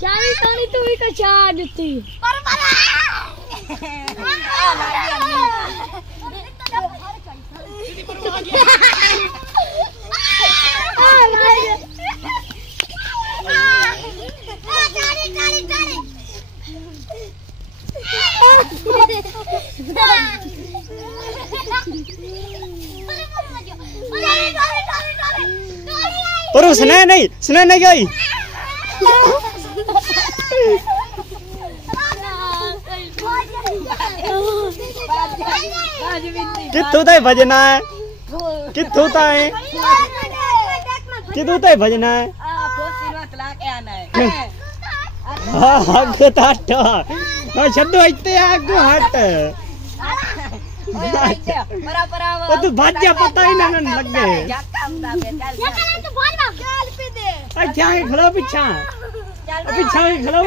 चाली तानी तू ही का चार देती पर सुना नहीं गई कित्थों तक भजना है कित्थों तक भजना है शब्द इतने आगे हट तू भाज जा पता ही ना लग गए अच्छा खड़ो पीछा खड़ो